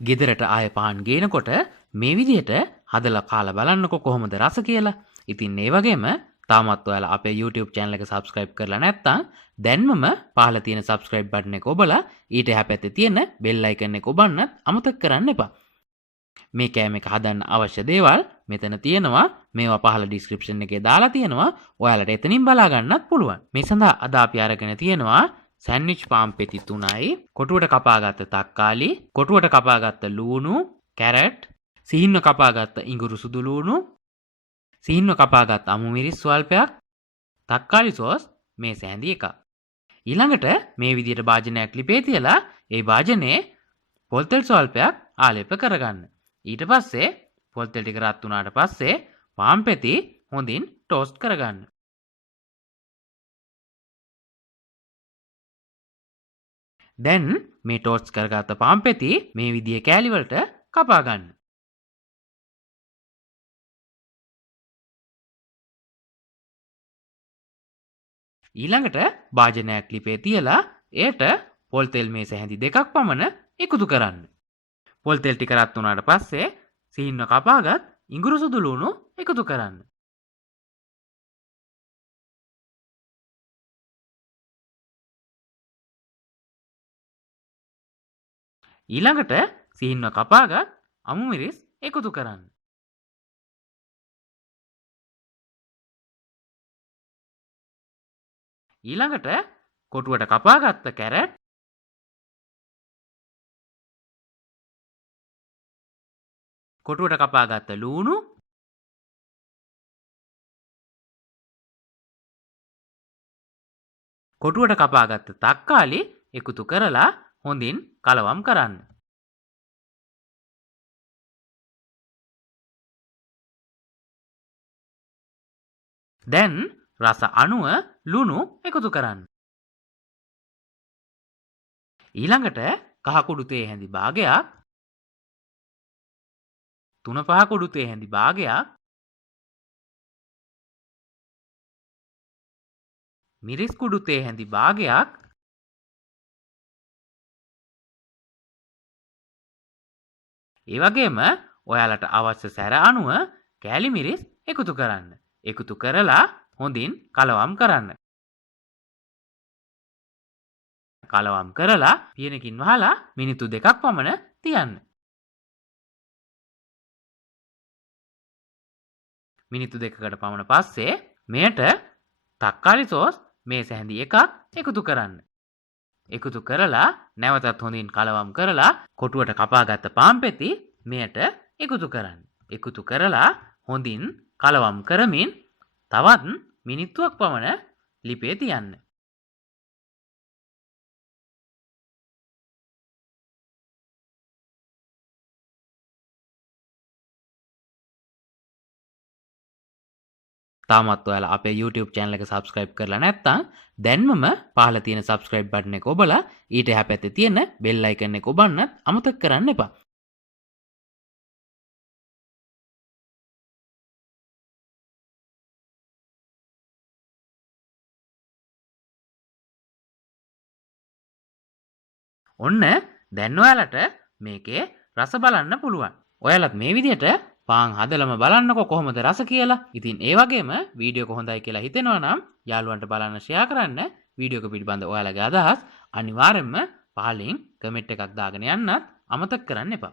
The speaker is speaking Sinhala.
ගෙදරට ආය පාන් ගේනකොට මේ විදිහට හදලා කාලා බලන්නකො කොහොමද රස කියලා. ඉතින් ඒ වගේම තාමත් ඔයාලා අපේ YouTube channel එක subscribe කරලා නැත්නම් දැන්මම පහළ තියෙන subscribe button එක ඔබලා ඊට එහා පැත්තේ තියෙන bell icon එක ඔබන්නත් අමතක කරන්න එපා. මේ කෑම එක හදන්න අවශ්‍ය දේවල් මෙතන තියෙනවා. මේවා පහළ description එකේ දාලා තියෙනවා. ඔයාලට එතනින් බලා ගන්නත් පුළුවන්. මේ සඳහා අද අපි අරගෙන තියෙනවා සෑන්ඩ්විච් පාන් පෙති 3යි, කොටුවට කපාගත්ත තක්කාලි, කොටුවට කපාගත්ත ලූණු, කැරට්, සිහින්ව කපාගත්ත ඉඟුරු සුදු ලූණු, සිහින්ව කපාගත්ත අමු මිරිස් ස්වල්පයක්, තක්කාලි සෝස් මේ සෑඳි එකක්. ඊළඟට මේ විදිහට භාජනයක් ලිපේ තියලා ඒ භාජනයේ පොල් තෙල් ස්වල්පයක් ආලේප කරගන්න. ඊට පස්සේ පොල් තෙල් ටික රත් වුණාට පස්සේ පාන් පෙති හොඳින් ටෝස්ට් කරගන්න. දැන් මේ ටෝස්ට් කරගත්ත පාන් පෙති මේ විදිහේ කෑලි වලට කපා ගන්න. ඊළඟට භාජනයක් ලිපේ තියලා එයට පොල් තෙල් මේස හැඳි දෙකක් පමණ එකතු කරන්න. පොල් තෙල් ටික රත් වුණාට පස්සේ සිහින්ව කපාගත් ඉඟුරු සුදු ලූණු එකතු කරන්න. ඊළඟට සිහින්ව කපාගත් අමු මිරිස් එකතු කරන්න. ඊළඟට කොටුවට කපාගත්ත කැරට්, කොටුවට කපාගත්ත ලූණු, කොටුවට කපාගත්ත තක්කාලි එකතු කරලා හොඳින් කලවම් කරන්න. දැන් රස අණුව ලුණු එකතු කරන්න. ඊළඟට කහ කුඩු තේ හැඳි භාගයක්, 3-5 කුඩු තේ හැඳි භාගයක්, මිරිස් කුඩු තේ හැඳි භාගයක්, ඒ වගේම ඔයාලට අවශ්‍ය සැර අණුව කෑලි මිරිස් එකතු කරන්න. එකතු කරලා හොඳින් කලවම් කරන්න. කලවම් කරලා පියනකින් වහලා මිනිත්තු 2ක් පමණ තියන්න. මිනිත්තු 2කට පමණ පස්සේ මෙයට තක්කාලි සෝස් මේස හැඳි එකක් එකතු කරන්න. එකතු කරලා නැවතත් හොඳින් කලවම් කරලා කොටුවට කපාගත්ත පාන් පෙති මෙයට එකතු කරන්න. එකතු කරලා හොඳින් කලවම් කරමින් තවත් මිනිත්තුවක් පමණ ලිපේ තියන්න. තාමත් ඔයාලා අපේ YouTube channel එක subscribe කරලා නැත්නම් දැන්මම පහළ තියෙන subscribe button එක ඔබලා ඊට එහා පැත්තේ තියෙන bell icon එක ඔබන්නත් අමතක කරන්න එපා. ඔන්න දැන් ඔයාලට මේකේ රස බලන්න පුළුවන්. ඔයාලත් මේ විදිහට පාන් හදලම බලන්නකො කොහොමද රස කියලා. ඉතින් ඒ වගේම වීඩියෝ එක හොඳයි කියලා හිතෙනවා නම් යාළුවන්ට බලන්න ෂෙයා කරන්න. වීඩියෝ එක පිළිබඳ ඔයාලගේ අදහස් අනිවාර්යෙන්ම පහලින් කමෙන්ට් එකක් දාගෙන යන්නත් අමතක කරන්න එපා.